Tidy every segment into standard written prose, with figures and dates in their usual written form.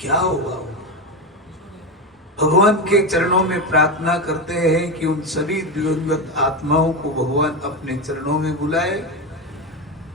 क्या होगा? भगवान के चरणों में प्रार्थना करते हैं कि उन सभी दिवंगत आत्माओं को भगवान अपने चरणों में बुलाए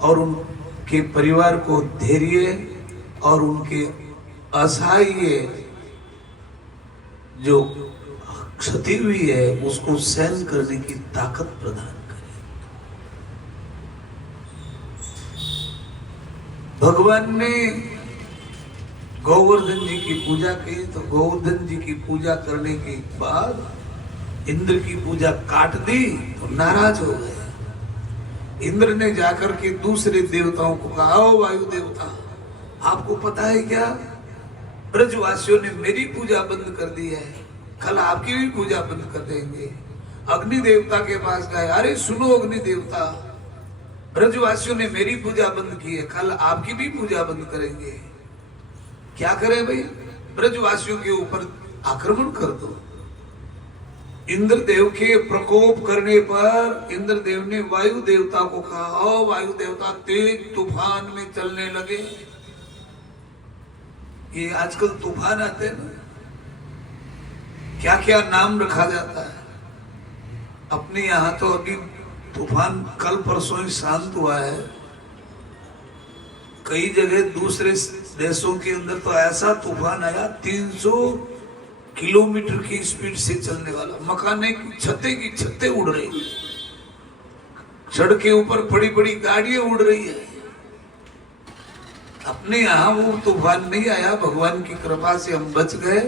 और उनके परिवार को धैर्य और उनके असहाय जो क्षति हुई है उसको सहन करने की ताकत प्रदान करे। भगवान ने गोवर्धन जी की पूजा की, तो गोवर्धन जी की पूजा करने के बाद इंद्र की पूजा काट दी तो नाराज हो गए। इंद्र ने जाकर के दूसरे देवताओं को कहा, ओ वायु देवता, आपको पता है क्या, ब्रजवासियों ने मेरी पूजा बंद कर दी है, कल आपकी भी पूजा बंद कर देंगे। अग्नि देवता के पास गए, अरे सुनो अग्नि देवता, ब्रजवासियों ने मेरी पूजा बंद की है, कल आपकी भी पूजा बंद करेंगे। क्या करें भाई, ब्रजवासियों के ऊपर आक्रमण कर दो। इंद्रदेव के प्रकोप करने पर इंद्रदेव ने वायु देवता को कहा, ओ वायु देवता, तेज तूफान में चलने लगे। ये आजकल तूफान आते हैं ना, क्या क्या नाम रखा जाता है। अपने यहां तो अभी तूफान कल परसों ही शांत हुआ है, कई जगह दूसरे देशों के अंदर तो ऐसा तूफान आया 300 किलोमीटर की स्पीड से चलने वाला, मकाने की छतें उड़ रही, सड़क के ऊपर बड़ी बड़ी गाड़ियां उड़ रही है। अपने यहां वो तूफान नहीं आया, भगवान की कृपा से हम बच गए।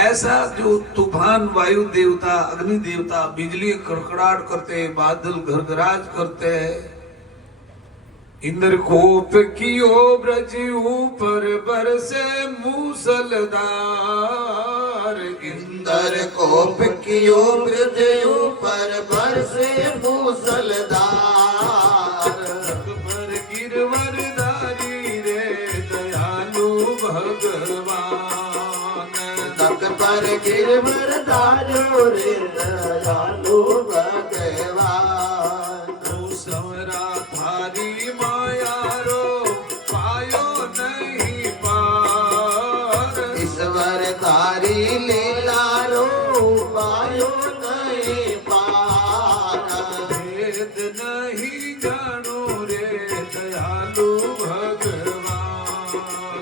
ऐसा जो तूफान वायु देवता, अग्नि देवता, बिजली कड़कड़ाहट करते, बादल घरघराज करते हैं। इंद्र कोप कियो ब्रज ऊपर बरसे मूसलधार, इंद्र कोप कियो ब्रज ऊपर बरसे मूसलधार। पर गिरवरधारी रे दयालु भगवान, तक पर गिरवरधारो रे दयालु भगवान। समरा थारी माया रो पायो नहीं पार, ईश्वर तारी लीला रो पायो नहीं पार। भेद नहीं जानो रे दयालु भगवान,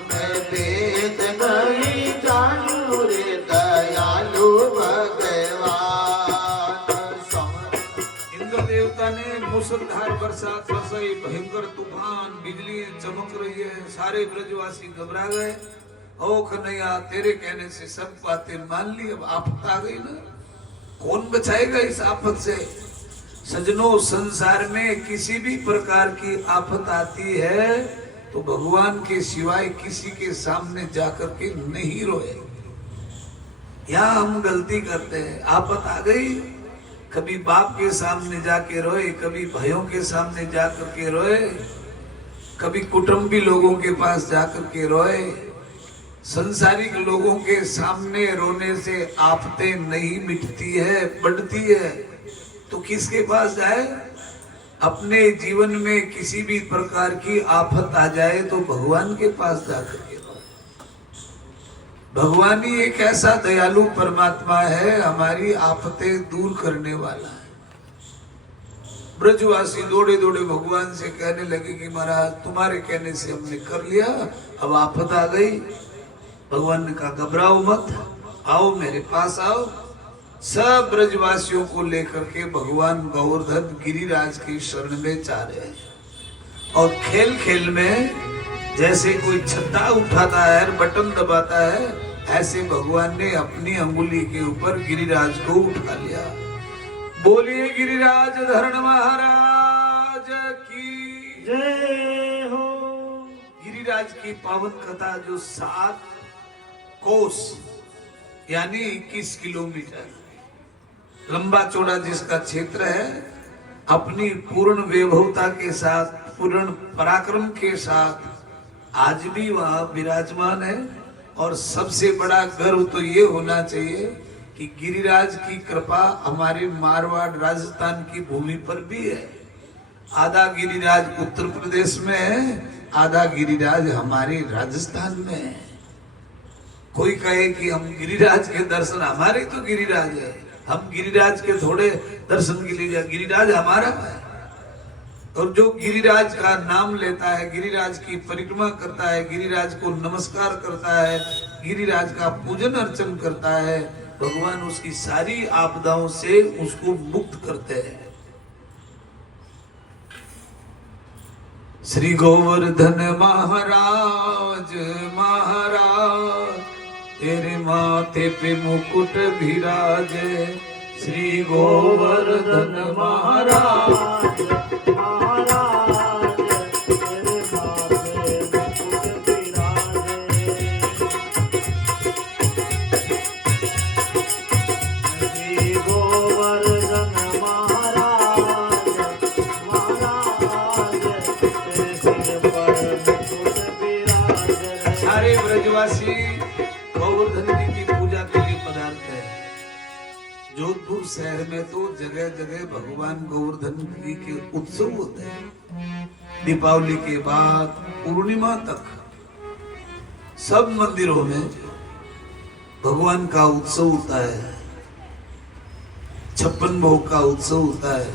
वेद नहीं जानू रे दयालु भगवान। इंद्र देवता ने मूसलधार बरसात बरसाई, भयंकर तूफान, बिजली चमक रही है, सारे ब्रजवासी घबरा गए। ओ कन्हैया, तेरे कहने से सब बातें मान ली, अब आफत आ गई ना, कौन बचाएगा इस आफत से। सजनों, संसार में किसी भी प्रकार की आफत आती है तो भगवान के सिवाय किसी के सामने जाकर के नहीं रोए। यहाँ हम गलती करते हैं, आफत आ गई, कभी बाप के सामने जाके रोए, कभी भाइयों के सामने जाकर के रोए, कभी कुटुंबी लोगों के पास जाकर के रोए। संसारिक लोगों के सामने रोने से आफतें नहीं मिटती है, बढ़ती है। तो किसके पास जाए? अपने जीवन में किसी भी प्रकार की आफत आ जाए तो भगवान के पास जाकर के रोए। भगवान ही एक ऐसा दयालु परमात्मा है, हमारी आफतें दूर करने वाला है। ब्रजवासी दौड़े दौड़े भगवान से कहने लगे कि महाराज, तुम्हारे कहने से हमने कर लिया, अब आफत आ गई। भगवान ने कहा, घबराओ मत, आओ मेरे पास आओ। सब ब्रजवासियों को लेकर के भगवान गोवर्धन गिरिराज की शरण में जा रहे हैं। और खेल खेल में जैसे कोई छत्ता उठाता है, बटन दबाता है, ऐसे भगवान ने अपनी अंगुली के ऊपर गिरिराज को उठा लिया। बोलिए गिरिराज धरण महाराज की जय हो। गिरिराज की पावन कथा जो 7 कोस यानी 21 किलोमीटर लंबा चौड़ा जिसका क्षेत्र है, अपनी पूर्ण वैभवता के साथ, पूर्ण पराक्रम के साथ आज भी वहां विराजमान है। और सबसे बड़ा गर्व तो ये होना चाहिए कि गिरिराज की कृपा हमारे मारवाड़ राजस्थान की भूमि पर भी है। आधा गिरिराज उत्तर प्रदेश में है आधा गिरिराज हमारे राजस्थान में है। कोई कहे कि हम गिरिराज के दर्शन, हमारे तो गिरिराज है, हम गिरिराज के थोड़े दर्शन के लिए जाए, गिरिराज हमारा है। और जो गिरिराज का नाम लेता है, गिरिराज की परिक्रमा करता है, गिरिराज को नमस्कार करता है, गिरिराज का पूजन अर्चन करता है, भगवान उसकी सारी आपदाओं से उसको मुक्त करते हैं। श्री गोवर्धन महाराज महाराज तेरे माथे पे मुकुट विराजे। श्री गोवर्धन महाराज महाराज तेरे माथे मुकुट विराजे। श्री गोवर्धन महाराज महाराज तेरे सिर पर मुकुट विराजे। सारे ब्रजवासी गोवर्धन जी की पूजा के लिए पधारते हैं। जोधपुर शहर में तो जगह जगह भगवान गोवर्धन जी के उत्सव होते हैं। दीपावली के बाद पूर्णिमा तक सब मंदिरों में भगवान का उत्सव होता है, 56 भोग का उत्सव होता है।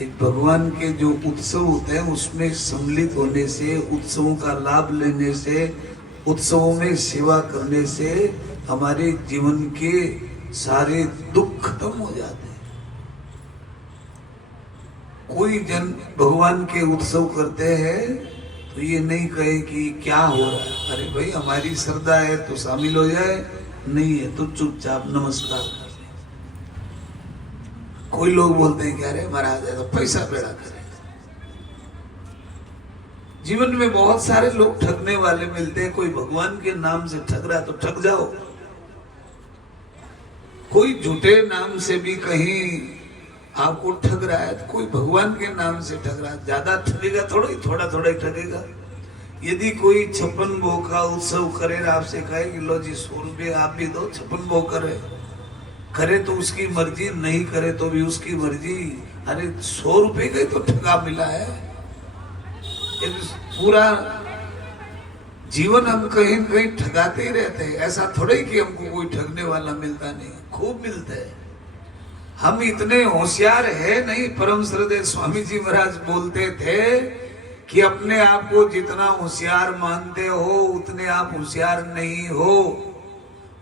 एक भगवान के जो उत्सव होते हैं उसमें सम्मिलित होने से, उत्सवों का लाभ लेने से, उत्सवों में सेवा करने से हमारे जीवन के सारे दुख खत्म हो जाते हैं। कोई जन भगवान के उत्सव करते हैं तो ये नहीं कहे कि क्या हो रहा है, अरे भाई हमारी श्रद्धा है तो शामिल हो जाए, नहीं है तो चुपचाप नमस्कार कर ले। कोई लोग बोलते हैं कि अरे महाराज है तो पैसा बेड़ा करे। जीवन में बहुत सारे लोग ठगने वाले मिलते हैं। कोई भगवान के नाम से ठग रहा है तो ठग जाओ, कोई झूठे नाम से भी कहीं आपको ठग रहा है तो कोई भगवान के नाम से ठग रहा है। ज्यादा ठगेगा थोड़ा ही, थोड़ा थोड़ा ही ठगेगा। यदि कोई 56 भोग का उत्सव करे, आपसे कहे कि लो जी 100 रुपये आप भी दो, 56 भोग करे तो उसकी मर्जी, नहीं करे तो भी उसकी मर्जी। अरे 100 रुपये का तो ठगा मिला है। पूरा जीवन हम कहीं न कहीं ठगाते ही रहते हैं। ऐसा थोड़ा ही कि हमको कोई ठगने वाला मिलता नहीं, खूब मिलते हैं। हम इतने होशियार है नहीं। परम श्रद्धेय स्वामी जी महाराज बोलते थे कि अपने आप को जितना होशियार मानते हो उतने आप होशियार नहीं हो,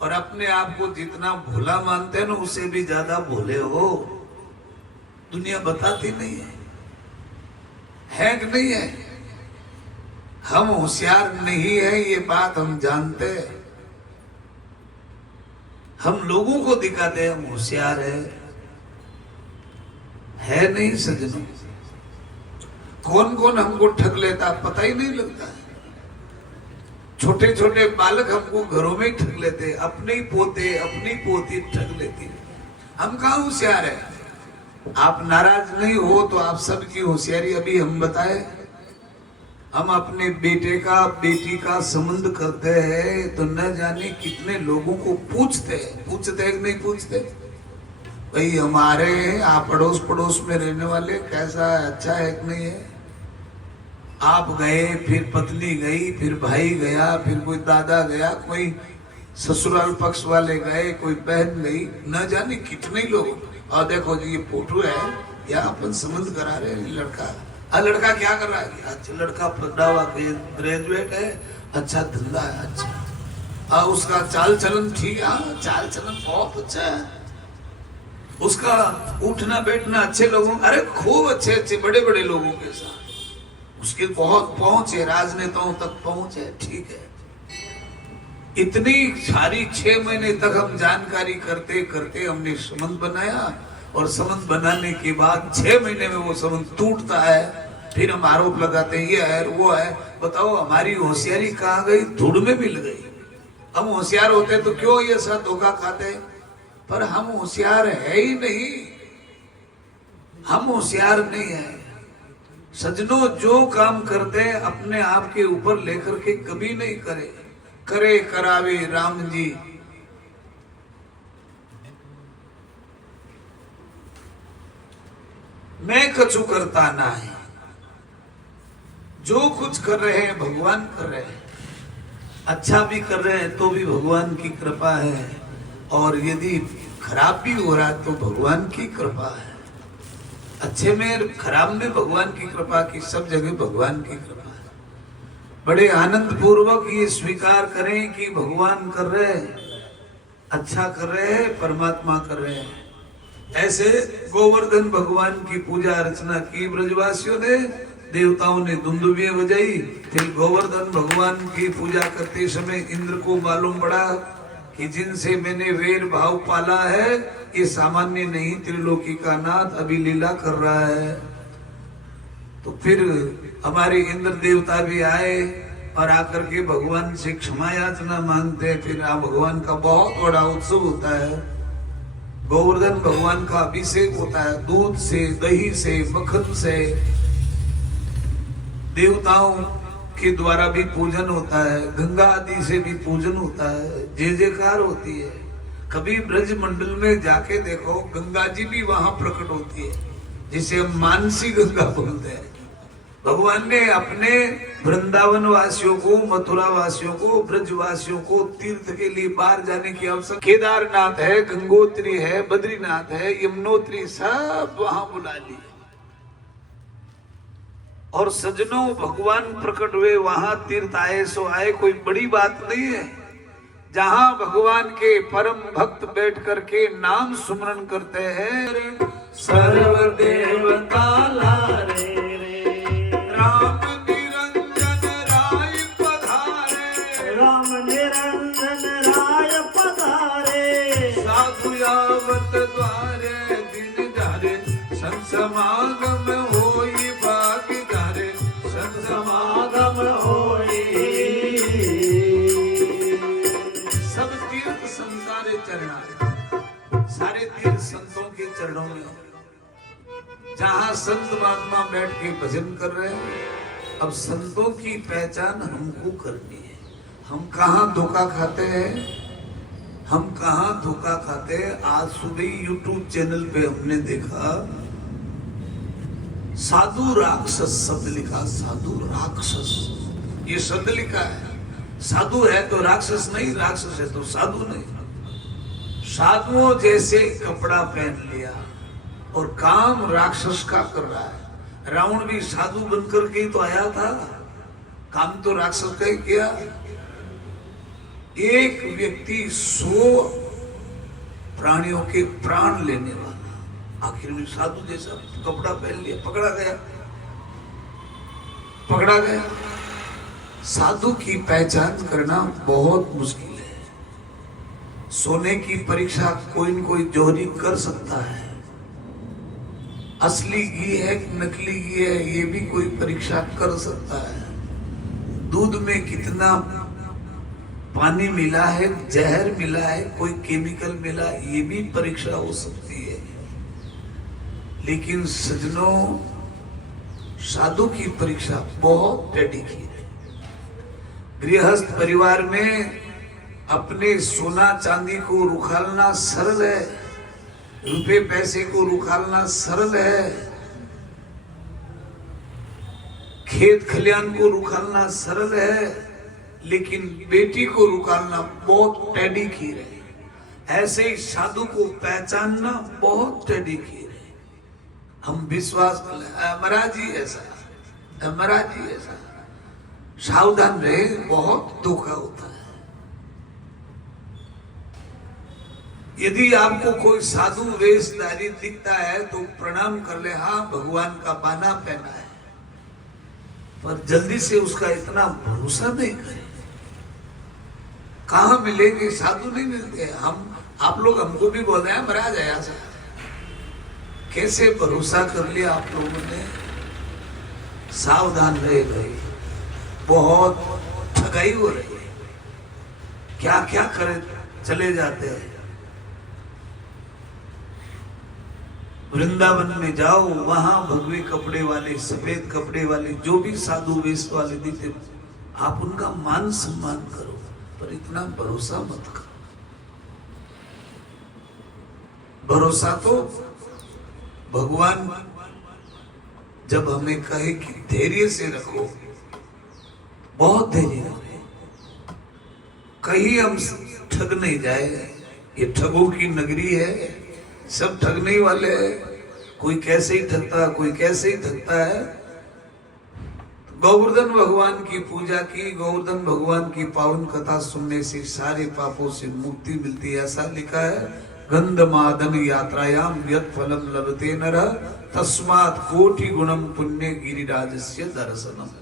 और अपने आप को जितना भोला मानते हैं ना उससे भी ज्यादा भोले हो। दुनिया बताती नहीं है कि नहीं है? हम होशियार नहीं है ये बात हम जानते हैं। हम लोगों को दिखाते हैं हम होशियार है नहीं सजनों। कौन कौन हमको ठग लेता पता ही नहीं लगता है। छोटे छोटे बालक हमको घरों में ही ठग लेते, अपने ही पोते अपनी पोती ठग लेती। हम कहाँ होशियार है? आप नाराज नहीं हो तो आप सबकी होशियारी अभी हम बताए। हम अपने बेटे का बेटी का संबंध करते हैं तो न जाने कितने लोगों को पूछते हैं कि नहीं पूछते? भाई हमारे आप पड़ोस में रहने वाले कैसा है, अच्छा है कि नहीं है? आप गए, फिर पत्नी गई, फिर भाई गया, फिर कोई दादा गया, कोई ससुराल पक्ष वाले गए, कोई बहन गई, न जाने कितने लोग। और देखो जी ये फोटो है, या अपन संबंध करा रहे हैं लड़का। लड़का क्या कर रहा है? अच्छा लड़का पढ़ा हुआ ग्रेजुएट है, अच्छा धंधा है, अच्छा। उसका चाल चलन ठीक है, चाल चलन बहुत अच्छा है, उसका उठना बैठना अच्छे लोगों, अरे खूब अच्छे बड़े बड़े लोगों के साथ उसकी बहुत पहुंच है, राजनेताओं तक पहुंच है, ठीक है। इतनी सारी 6 महीने तक हम जानकारी करते करते हमने संबंध बनाया, और संबंध बनाने के बाद 6 महीने में वो संबंध टूटता है। फिर हम आरोप लगाते हैं ये है वो है। बताओ हमारी होशियारी कहाँ गई? धूड़ में मिल गई। हम होशियार होते तो क्यों ये सब धोखा खाते? पर हम होशियार है ही नहीं, हम होशियार नहीं है सजनों। जो काम करते अपने आप के ऊपर लेकर के कभी नहीं करे करावे राम जी। मैं कछु करता ना है, जो कुछ कर रहे हैं भगवान कर रहे हैं, अच्छा भी कर रहे हैं तो भी भगवान की कृपा है, और यदि खराब भी हो रहा है तो भगवान की कृपा है। अच्छे में खराब में भगवान की कृपा की, सब जगह भगवान की कृपा है। बड़े आनंद पूर्वक ये स्वीकार करें कि भगवान कर रहे हैं, अच्छा कर रहे हैं, परमात्मा कर रहे हैं। ऐसे गोवर्धन भगवान की पूजा अर्चना की ब्रजवासियों ने, देवताओं ने दुंदुभियां बजाई। फिर गोवर्धन भगवान की पूजा करते समय इंद्र को मालूम पड़ा कि जिनसे मैंने वैर भाव पाला है ये सामान्य नहीं, त्रिलोकी का नाथ अभी लीला कर रहा है। तो फिर हमारे इंद्र देवता भी आए और आकर के भगवान से क्षमा याचना मांगते हैं। फिर भगवान का बहुत बड़ा उत्सव होता है, गोवर्धन भगवान का अभिषेक होता है, दूध से, दही से, मक्खन से, देवताओं के द्वारा भी पूजन होता है, गंगा आदि से भी पूजन होता है, जय जयकार होती है। कभी ब्रज मंडल में जाके देखो, गंगा जी भी वहां प्रकट होती है, जिसे हम मानसी गंगा बोलते हैं। भगवान ने अपने वृंदावन वासियों को, मथुरा वासियों को, ब्रज वासियों को तीर्थ के लिए बाहर जाने की अवसर, केदारनाथ है, गंगोत्री है, बद्रीनाथ है, यमुनोत्री, सब वहां बुला लिए। और सजनों भगवान प्रकट हुए, वहां तीर्थ आए सो आए, कोई बड़ी बात नहीं है। जहां भगवान के परम भक्त बैठ करके नाम सुमरन करते हैं, सर्व देवता लारे राम निरंजन राय पधारे, राम निरंजन राय पधारे, साधु यावत द्वारे दिन जारे, संत समागम होई भाग्य धारे, संत समागम होई। सब तीर्थ संसारे चरणा, सारे तीर्थ संतों के चरणों में। जहां संत महात्मा बैठ के भजन कर रहे हैं, अब संतों की पहचान हमको करनी है। हम कहाँ धोखा खाते हैं, हम कहाँ धोखा खाते हैं। आज सुबह यूट्यूब चैनल पे हमने देखा, साधु राक्षस शब्द लिखा, साधु राक्षस ये शब्द लिखा है। साधु है तो राक्षस नहीं, राक्षस है तो साधु नहीं। साधुओं जैसे कपड़ा पहन लिया और काम राक्षस का कर रहा है। रावण भी साधु बनकर के ही तो आया था, काम तो राक्षस का ही किया। एक व्यक्ति 100 प्राणियों के प्राण लेने वाला, आखिर में साधु जैसा कपड़ा पहन लिया, पकड़ा गया, पकड़ा गया। साधु की पहचान करना बहुत मुश्किल है। सोने की परीक्षा कोई न कोई जोहरी कर सकता है, असली घी है कि नकली घी है ये भी कोई परीक्षा कर सकता है। दूध में कितना पानी मिला है, जहर मिला है, कोई केमिकल मिला, ये भी परीक्षा हो सकती है। लेकिन सजनों, साधु की परीक्षा बहुत टेढ़ी की है। गृहस्थ परिवार में अपने सोना चांदी को रुखालना सरल है, रुपए पैसे को रुखालना सरल है, खेत खलियान को रुखालना सरल है, लेकिन बेटी को रुखालना बहुत टेढ़ी खीर है। ऐसे ही साधु को पहचानना बहुत टेढ़ी खीर है। हम विश्वास कर ले, महाराज जी ऐसा, महाराज जी ऐसा, सावधान रहे, बहुत धोखा होता है। यदि आपको कोई साधु वेशधारी दिखता है तो प्रणाम कर ले, हाँ भगवान का बाना पहना है, पर जल्दी से उसका इतना भरोसा नहीं करें। कहाँ मिलेंगे, साधु नहीं मिलते। हम आप लोग हमको भी बोल रहे हैं महाराज आया से, कैसे भरोसा कर लिया आप लोगों ने। सावधान रहे भाई, बहुत ठगाई हो रही है, क्या क्या करे चले जाते हैं। वृंदावन में जाओ, वहां भगवे कपड़े वाले, सफेद कपड़े वाले, जो भी साधु वेश वाले दिखते, आप उनका मान सम्मान करो, पर इतना भरोसा मत करो। भरोसा तो भगवान जब हमें कहे कि धैर्य से रखो, बहुत धैर्य रखे, कहीं हम ठग नहीं जाए। ये ठगों की नगरी है, सब ठगने वाले हैं, कोई कैसे ही ठगता, कोई कैसे ही ठगता है। गोवर्धन भगवान की पूजा की, गोवर्धन भगवान की पावन कथा सुनने से सारे पापों से मुक्ति मिलती है, ऐसा लिखा है। गंधमादन यात्रायाम यत् फलम लभते नरः तस्मात् कोटि गुणम पुण्य गिरिराजस्य दर्शनम।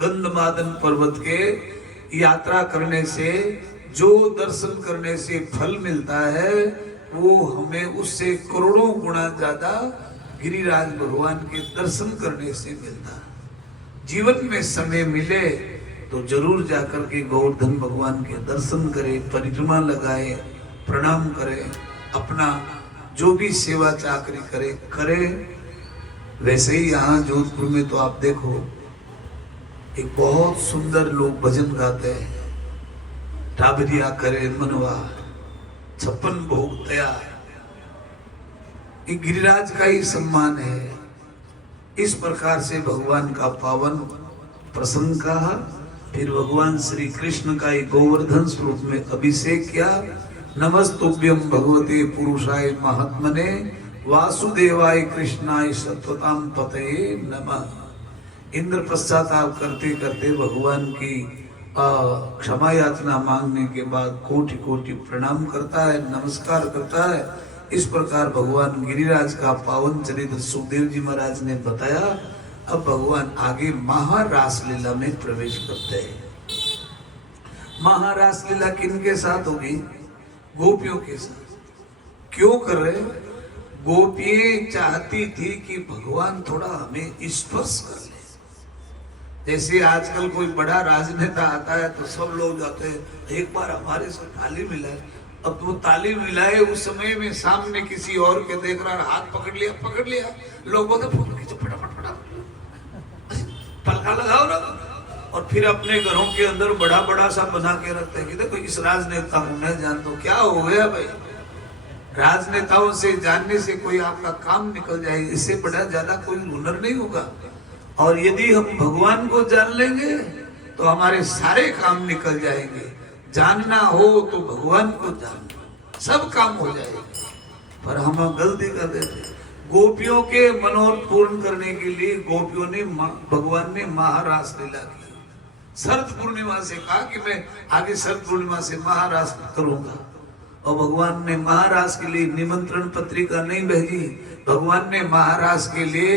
गंधमादन पर्वत के यात्रा करने से, जो दर्शन करने से फल मिलता है, वो हमें उससे करोड़ों गुना ज्यादा गिरिराज भगवान के दर्शन करने से मिलता है। जीवन में समय मिले तो जरूर जाकर के गोवर्धन भगवान के दर्शन करें, परिक्रमा लगाए, प्रणाम करें, अपना जो भी सेवा चाकरी करें। वैसे ही यहाँ जोधपुर में तो आप देखो, एक बहुत सुंदर लोग भजन गाते हैं, टाबरिया करे मनवा 56 भोग तैयार। ये गिरिराज का ही सम्मान है। इस प्रकार से भगवान का पावन प्रसंग का, फिर भगवान श्री कृष्ण का एक गोवर्धन स्वरूप में अभिषेक किया। नमस्तुभ्यं भगवते पुरुषाय महात्मने वासुदेवाय कृष्णाय सत्वतां पतये नमः। इंद्र पश्चाताप करते करते भगवान की क्षमा याचना मांगने के बाद कोटि कोटि प्रणाम करता है, नमस्कार करता है। इस प्रकार भगवान गिरिराज का पावन चरित्र सुखदेव जी महाराज ने बताया। अब भगवान आगे महारास लीला में प्रवेश करते हैं। महारास लीला किनके साथ होगी? गोपियों के साथ। क्यों कर रहे? गोपियां चाहती थी कि भगवान थोड़ा हमें स्पर्श कर ले। जैसे आजकल कोई बड़ा राजनेता आता है तो सब लोग जाते हैं, एक बार हमारे से ताली मिलाए। अब वो ताली मिलाए, उस समय में सामने किसी और के देख रहा, हाथ पकड़ लिया, लोग बोलते फोटो खींचो फटाफट, पलका लगाओ ना, और फिर अपने घरों के अंदर बड़ा बड़ा सा बना के रखते हैं कि देखो इस राजनेता को मैं जानता हूँ। क्या हो गया भाई? राजनेताओं से जानने से कोई आपका काम निकल जाए, इससे बड़ा ज्यादा कोई हुनर नहीं होगा। और यदि हम भगवान को जान लेंगे तो हमारे सारे काम निकल जाएंगे। जानना हो तो भगवान को जानना, सब काम हो जाएगा। पर हम गलती कर देते। गोपियों के मनोरथ पूर्ण करने के लिए गोपियों ने भगवान ने महारास लीला की। शरद पूर्णिमा से कहा कि मैं आगे शरद पूर्णिमा से महारास करूंगा, और भगवान ने महारास के लिए निमंत्रण पत्रिका नहीं भेजी। भगवान ने महारास के लिए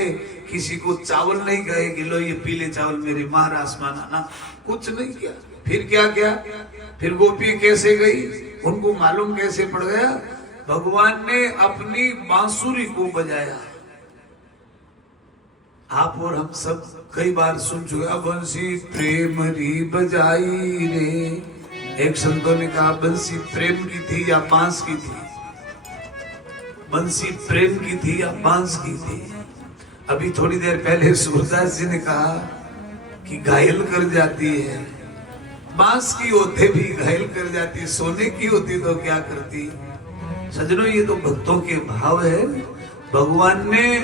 किसी को चावल नहीं कहे कि लो ये पीले चावल मेरे महारास मनाना, कुछ नहीं किया। फिर क्या किया? फिर गोपी कैसे गई? उनको मालूम कैसे पड़ गया? भगवान ने अपनी बांसुरी को बजाया। आप और हम सब कई बार सुन चुके, बंसी प्रेम री बजाई रे। एक संतों ने कहा बंसी प्रेम की थी या बांस की थी? बंसी प्रेम की थी या बांस की थी? अभी थोड़ी देर पहले सूरदास जी ने कहा कि घायल कर जाती है, बांस की होते भी घायल कर जाती, सोने की होती तो क्या करती? सजनों, ये तो भक्तों के भाव है। भगवान ने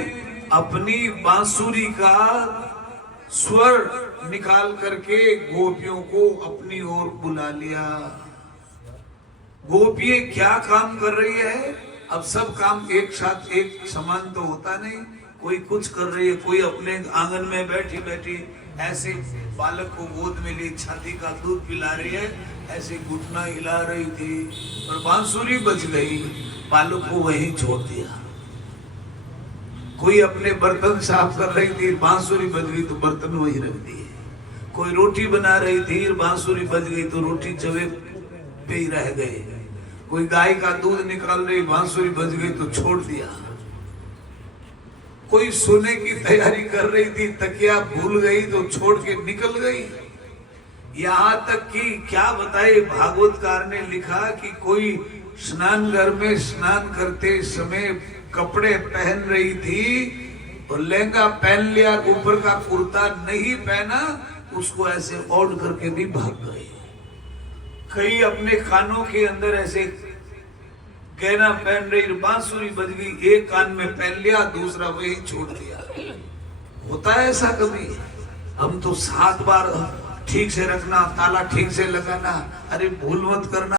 अपनी बांसुरी का स्वर निकाल करके गोपियों को अपनी ओर बुला लिया। गोपियां क्या काम कर रही है? अब सब काम एक साथ एक समान तो होता नहीं। कोई कुछ कर रही है, कोई अपने आंगन में बैठी बैठी ऐसे बालक को गोद में ली, छाती का दूध पिला रही है, ऐसे घुटना हिला रही थी, और बांसुरी बज गई, बालक को वहीं छोड़ दिया। कोई अपने बर्तन साफ कर रही थी, बांसुरी बज गई तो बर्तन वहीं रख दिए। कोई रोटी बना रही थी, बांसुरी बज गई तो रोटी चवे पे ही रह गए। कोई गाय का दूध निकाल रही, बांसुरी बज गई तो छोड़ दिया। कोई सोने की तैयारी कर रही थी, तकिया भूल गई तो छोड़ के निकल गई। यहाँ तक कि क्या बताए, भागवतकार ने लिखा कि कोई स्नान घर में स्नान करते समय कपड़े पहन रही थी और लहंगा पहन लिया, ऊपर का कुर्ता नहीं पहना, उसको ऐसे ओढ़ करके भी भाग गए। कई अपने कानों के अंदर ऐसे गहना पहन रही, बांसुरी बज गई, एक कान में पहन लिया, दूसरा वही छोड़ दिया। होता है ऐसा कभी? हम तो 7 बार ठीक से रखना, ताला ठीक से लगाना, अरे भूल मत करना।